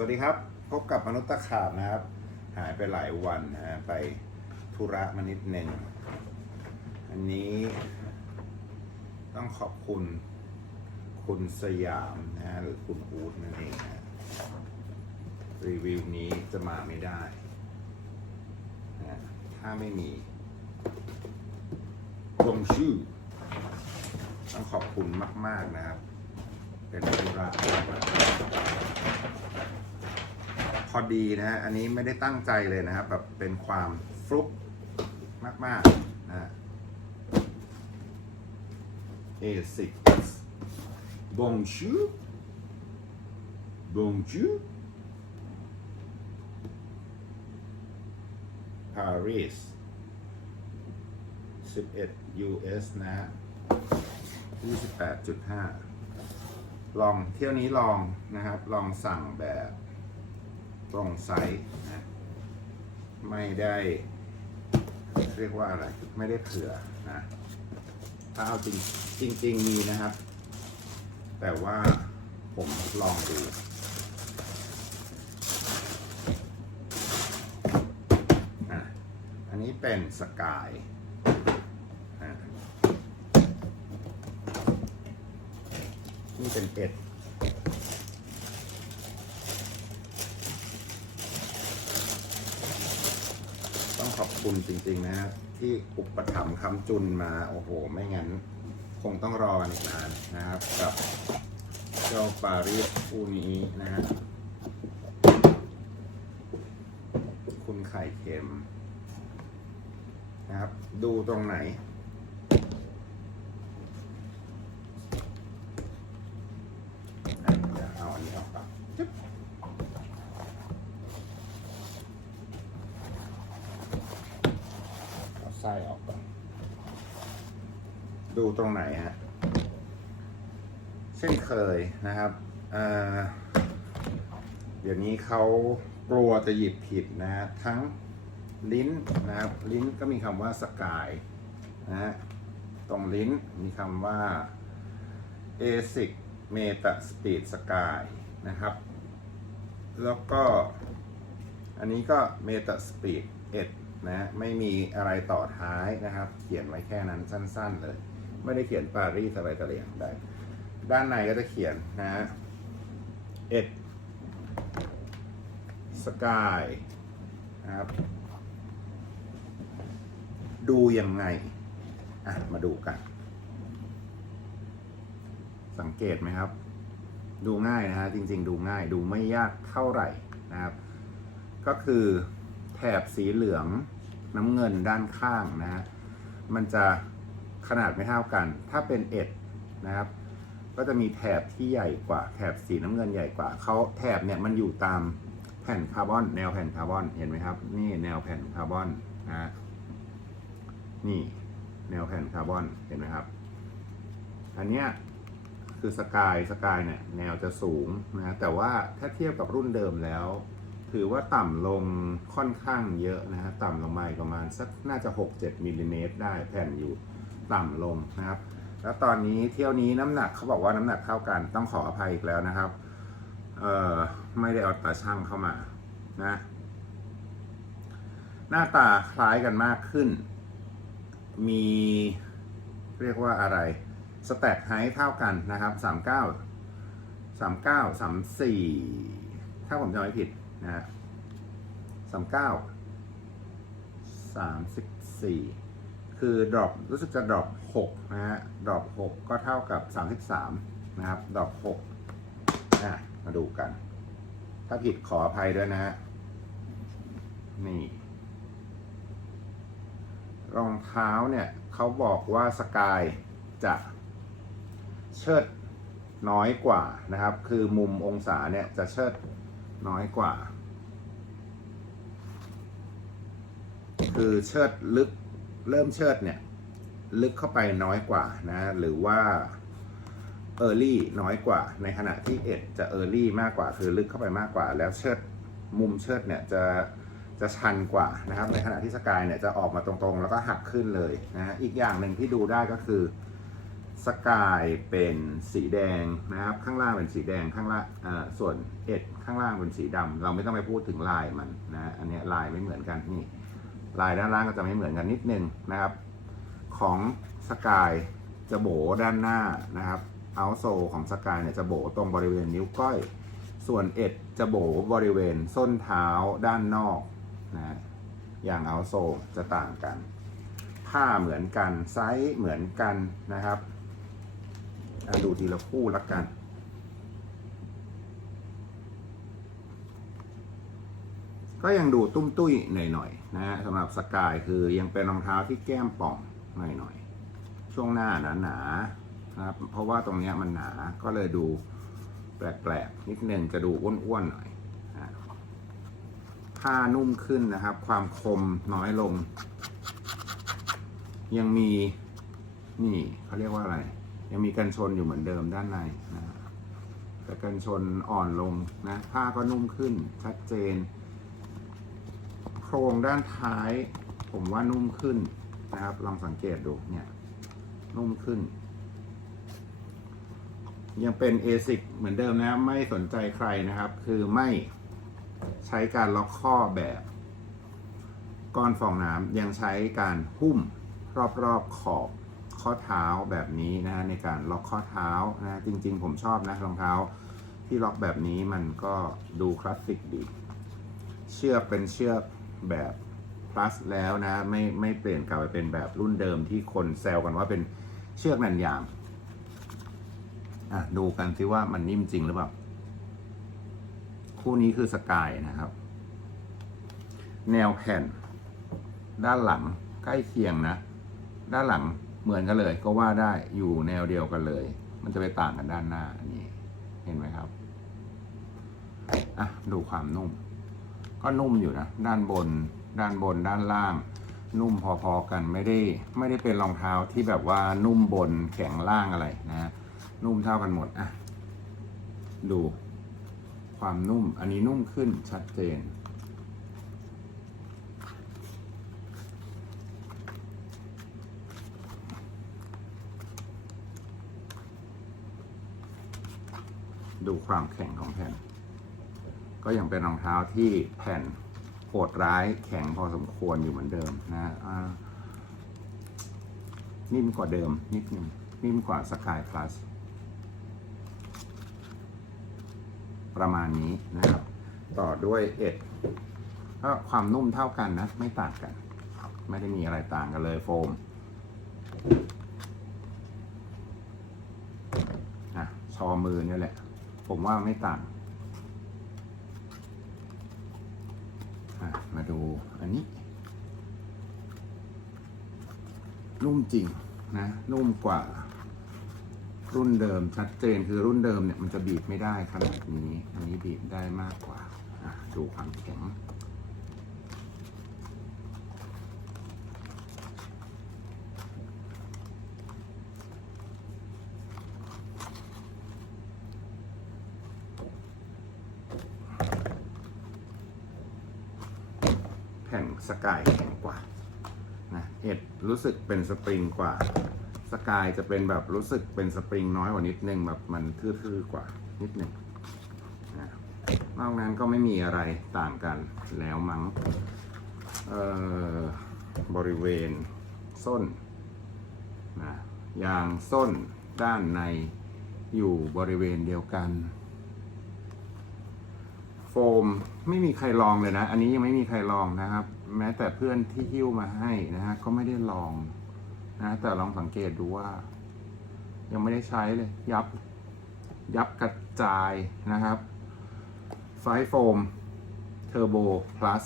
สวัสดีครับ พบกับมนุษย์ตะขาบนะครับ หายไปหลายวันนะฮะไปธุระมานิดหนึ่ง อันนี้ต้องขอบคุณคุณสยามนะฮะหรือคุณอูดนั่นเองนะรีวิวนี้จะมาไม่ได้นะถ้าไม่มีลงชื่อ ต้องขอบคุณมาก ๆนะครับ เป็นธุระ พอดีนะฮะ อันนี้ไม่ได้ตั้งใจเลยนะครับ แบบเป็นความฟลุกมากๆนะฮะ A6 Bonjour Bonjour Paris 11 US นะฮะ28.5 ลองเที่ยวนี้ลองนะครับ ลองสั่งแบบ ตรงไซส์นะไม่ได้เรียกว่าอะไร ไม่ได้เผื่อนะถ้าเอาจริงจริงๆมีนะครับ แต่ว่าผมลองดูอันนี้เป็นสกายนี่เป็นเอ็ด ต้องขอบ คุณจริง ๆ นะครับ ที่อุปถัมภ์คำจุนมาโอ้โห ไม่งั้น คงต้องรอกันอีกนานนะครับกับเจ้าปารีสคู่นี้นะฮะคุณไข่เค็มนะครับ ดูตรงไหน อะเดี๋ยวเอาอันนี้ออกก่อนจึ๊บเอาไส้ออกก่อน ดู ตรงไหนฮะเช่นเคยนะครับเเดี๋ยวนี้เขากลัวจะหยิบผิดนะฮะทั้งลิ้นนะครับ ลิ้นก็มีคำว่าสกายนะฮะตรงลิ้นมีคำว่า ASIC Meta Speed Sky นะครับ แล้วก็อันนี้ก็ Meta Speed 1นะ ไม่มีอะไรต่อท้ายนะครับ เขียนไว้แค่นั้นสั้น ๆ เลย ไม่ได้เขียนปารีสอะไรแต่อย่างใดด้านในก็จะเขียนนะฮะเอ็ดสกายนะครับ ดูยังไง อะ มาดูกัน สังเกตไหมครับ ดูง่ายนะฮะ จริง ๆ ดูง่าย ดูไม่ยากเท่าไหร่นะครับ ก็คือแถบสีเหลืองน้ำเงินด้านข้างนะฮะ มันจะ ขนาดไม่เท่ากัน ถ้าเป็นเอ็ดนะครับ ก็จะมีแถบที่ใหญ่กว่า แถบสีน้ำเงินใหญ่กว่าเขาแถบเนี่ยมันอยู่ตามแผ่นคาร์บอน แนวแผ่นคาร์บอนเห็นไหมครับ นี่แนวแผ่นคาร์บอนนะนี่แนวแผ่นคาร์บอนเห็นไหมครับ อันเนี้ยคือสกายสกายเนี่ยแนวจะสูงนะแต่ว่าถ้าเทียบกับรุ่นเดิมแล้ว ถือว่าต่ำลงค่อนข้างเยอะนะฮะต่ำลงมาประมาณสักน่าจะ 6-7มิลลิเมตรได้แผ่นอยู่ ต่ำลงนะครับ แล้วตอนนี้เที่ยวนี้น้ำหนักเขาบอกว่าน้ำหนักเท่ากันต้องขออภัยอีกแล้วนะครับเอ่อไม่ได้เอาตาช่างเข้ามานะหน้าตาคล้ายกันมากขึ้น มีเรียกว่าอะไรสแต็กไฮเท่ากันนะครับ 39 39 34 ถ้าผมจำไม่ผิดนะฮะ39 34 คือ drop รู้สึกจะ drop 6นะฮะ drop 6ก็เท่ากับ 33 นะครับ drop 6นะมาดูกัน ถ้าผิดขออภัยด้วยนะฮะ นี่ รองเท้าเนี่ยเขาบอกว่าสกายจะเชิดน้อยกว่านะครับ คือมุมองศาเนี่ยจะเชิดน้อยกว่า คือเชิดลึก เริ่มเชิดเนี่ยลึกเข้าไปน้อยกว่านะหรือว่า Early น้อยกว่า ในขณะที่เอ็ดจะ Early มากกว่า คือลึกเข้าไปมากกว่า แล้วเชิดมุมเชิดเนี่ยจะจะชันกว่านะครับ ในขณะที่สกายเนี่ยจะออกมาตรงๆ แล้วก็หักขึ้นเลยนะฮะอีกอย่างหนึ่งที่ดูได้ก็คือสกายเป็นสีแดงนะครับ ข้างล่างเป็นสีแดงข้างล่างอ่อส่วนเอ็ดข้างล่างเป็นสีดำเราไม่ต้องไปพูดถึงลายมันนะอันนี้ลายไม่เหมือนกันนี่ ลายด้านล่างก็จะไม่เหมือนกันนิดนึงนะครับ ของสกายจะโบด้านหน้านะครับเอาโซของสกายเนี่ยจะโบตรงบริเวณนิ้วก้อย ส่วนเอ็ดจะโบบริเวณส้นเท้าด้านนอกนะอย่างเอาโซจะต่างกัน ผ้าเหมือนกันไซส์เหมือนกันนะครับดูทีละคู่ละกัน ก็ยังดูตุ้มตุ้ยหน่อยๆนะฮะสำหรับสกายคือยังเป็นรองเท้าที่แก้มป่องหน่อยๆช่วงหน้าหนาๆนะครับเพราะว่าตรงนี้มันหนาก็เลยดูแปลกๆนิดนึงจะดูอ้วนๆหน่อยผ้านุ่มขึ้นนะครับ ความคมน้อยลง ยังมีนี่เขาเรียกว่าอะไร ยังมีกันชนอยู่เหมือนเดิมด้านในนะแต่กันชนอ่อนลงนะผ้าก็นุ่มขึ้นชัดเจน โครงด้านท้าย ผมว่านุ่มขึ้นนะครับ ลองสังเกตดูเนี่ย นุ่มขึ้น ยังเป็น ASIC เหมือนเดิมนะไม่สนใจใครนะครับ คือไม่ใช้การล็อกข้อแบบก้อนฟองน้ำยังใช้การหุ้มรอบๆขอบข้อเท้าแบบนี้นะฮะในการล็อกข้อเท้านะจริง ๆ ผมชอบนะรองเท้าที่ล็อกแบบนี้มันก็ดูคลาสสิกดี เชือกเป็นเชือก แบบ plus แล้วนะ ไม่ไม่เปลี่ยนกลับไปเป็นแบบรุ่นเดิมที่คนแซวกันว่าเป็นเชือกนันยางอะดูกันซิว่ามันนิ่มจริงหรือเปล่า คู่นี้คือสกายนะครับ แนวแผ่น ด้านหลังใกล้เคียงนะ ด้านหลังเหมือนกันเลย ก็ว่าได้อยู่แนวเดียวกันเลย มันจะไปต่างกันด้านหน้านี่เห็นไหมครับ อะ ดูความนุ่ม ก็นุ่มอยู่นะ ด้านบน ด้านบน ด้านล่าง นุ่มพอๆกันไม่ได้ไม่ได้เป็นรองเท้าที่แบบว่านุ่มบนแข็งล่างอะไรนะนุ่มเท่ากันหมดอะดูความนุ่ม อันนี้นุ่มขึ้นชัดเจน ดูความแข็งของแผ่น ก็ยังเป็นรองเท้าที่แผ่นโหดร้ายแข็งพอสมควรอยู่เหมือนเดิมนะนิ่มกว่าเดิมนิดนึงนิ่มกว่าสกายพลัสประมาณนี้นะครับ ต่อด้วยเอ็ดก็ความนุ่มเท่ากันนะ ไม่ต่างกัน ไม่ได้มีอะไรต่างกันเลยโฟมอะชอมือเนี่ยแหละ ผมว่าไม่ต่าง อะมา ดูอันนี้ นุ่มจริงนะ นุ่มกว่า รุ่นเดิมชัดเจนคือรุ่นเดิมเนี่ยมันจะบีบไม่ได้ขนาดนี้ อันนี้บีบได้มากกว่าดูความแข็ง สกายแข็งกว่านะเอ็ดรู้สึกเป็นสปริงกว่า สกายจะเป็นแบบรู้สึกเป็นสปริงน้อยกว่านิดนึงแบบมันทื่อๆกว่านิดนึงนะนอกนั้นก็ไม่มีอะไรต่างกันแล้วมั้งเออบริเวณส้นนะยางส้นด้านในอยู่บริเวณเดียวกัน มไม่มีใครลองเลยนะ อันนี้ยังไม่มีใครลองนะครับ แม้แต่เพื่อนที่หิ้วมาให้นะฮะก็ไม่ได้ลองนะแต่ลองสังเกตดูว่า ยังไม่ได้ใช้เลย ยับ ยับกระจายนะครับไฟโฟมเทอร์โบพลัส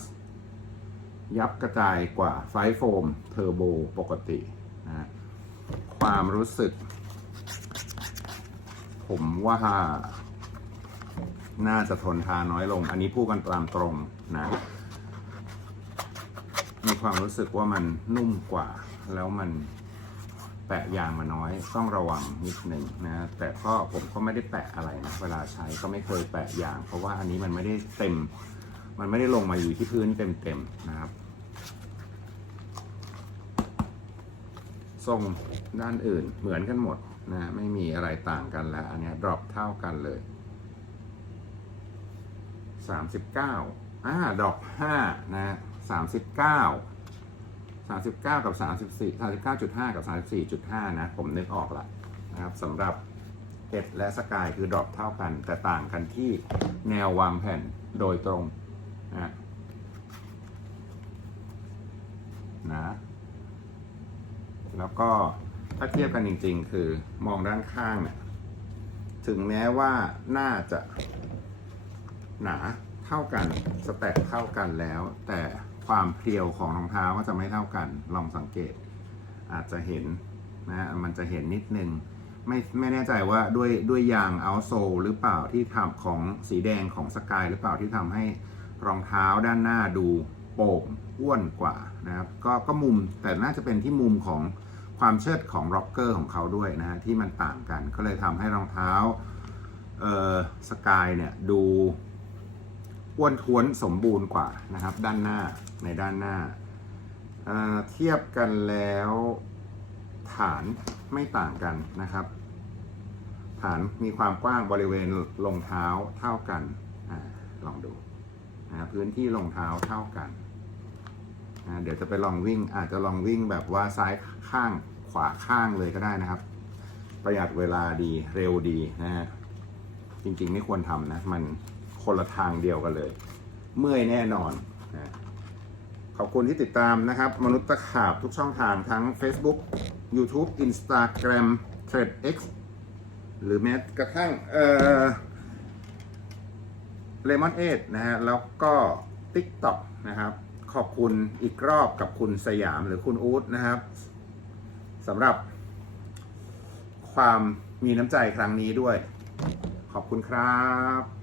ยับกระจายกว่าไฟโฟมเทอร์โบปกตินะความรู้สึก ผมว่า น่าจะทนทานน้อยลง อันนี้พูดกันตามตรงนะ มีความรู้สึกว่ามันนุ่มกว่า แล้วมันแปะยางมาน้อย ต้องระวังนิดหนึ่งนะ แต่ก็ผมก็ไม่ได้แปะอะไรนะเวลาใช้ก็ไม่เคยแปะยาง เพราะว่าอันนี้มันไม่ได้เต็ม มันไม่ได้ลงมาอยู่ที่พื้นเต็มๆนะครับทรงด้านอื่นเหมือนกันหมดนะไม่มีอะไรต่างกันแล้ว อันนี้ดรอปเท่ากันเลย สามสิบเก้าอ่าดอปห้านะสามสิบเก้าสามสิบเก้ากับสามสิบสี่สามสิบเก้าจุดห้ากับสามสิบสี่จุดห้านะ ผมนึกออกละนะครับสำหรับเอ็ดและสกายคือดอปเท่ากัน แต่ต่างกันที่แนววางแผ่นโดยตรงนะนะแล้วก็ถ้าเทียบกันจริง ๆ คือมองด้านข้างเนี่ยถึงแม้ว่าน่าจะ หนาเท่ากันสแต็กเท่ากันแล้ว แต่ความเพรียวของรองเท้าก็จะไม่เท่ากันลองสังเกต อาจจะเห็นนะมันจะเห็นนิดนึงไม่ไม่แน่ใจว่าด้วยด้วยยางเอาโซหรือเปล่าที่ทำของสีแดงของสกายหรือเปล่าที่ทำให้รองเท้าด้านหน้าดูโป่งอ้วนกว่านะครับก็ก็มุมแต่น่าจะเป็นที่มุมของความเชิดของร็อกเกอร์ของเขาด้วยนะฮะที่มันต่างกัน ก็เลยทำให้รองเท้าเอ่อสกายเนี่ยดู อ้วนท้วนสมบูรณ์กว่านะครับ ด้านหน้าในด้านหน้าเเทียบกันแล้วฐานไม่ต่างกันนะครับ ฐานมีความกว้างบริเวณรองเท้าเท่ากันอลองดูนะพื้นที่รองเท้าเท่ากันนะเดี๋ยวจะไปลองวิ่งอาจจะลองวิ่งแบบว่าซ้ายข้างขวาข้างเลยก็ได้นะครับ ประหยัดเวลาดีเร็วดีนะฮะจริงๆไม่ควรทำนะมัน คนละทางเดียวกันเลย เมื่อยแน่นอนนะขอบคุณที่ติดตามนะครับ มนุษย์ตะขาบทุกช่องทางทั้ง Facebook YouTube Instagram t r a d e x หรือแม้กระทั่งเอ่อเลมอนเอดนะฮะแล้วก็ TikTok นะครับ ขอบคุณอีกรอบกับคุณสยามหรือคุณอู๊ดนะครับสำหรับความมีน้ำใจครั้งนี้ด้วย ขอบคุณครับ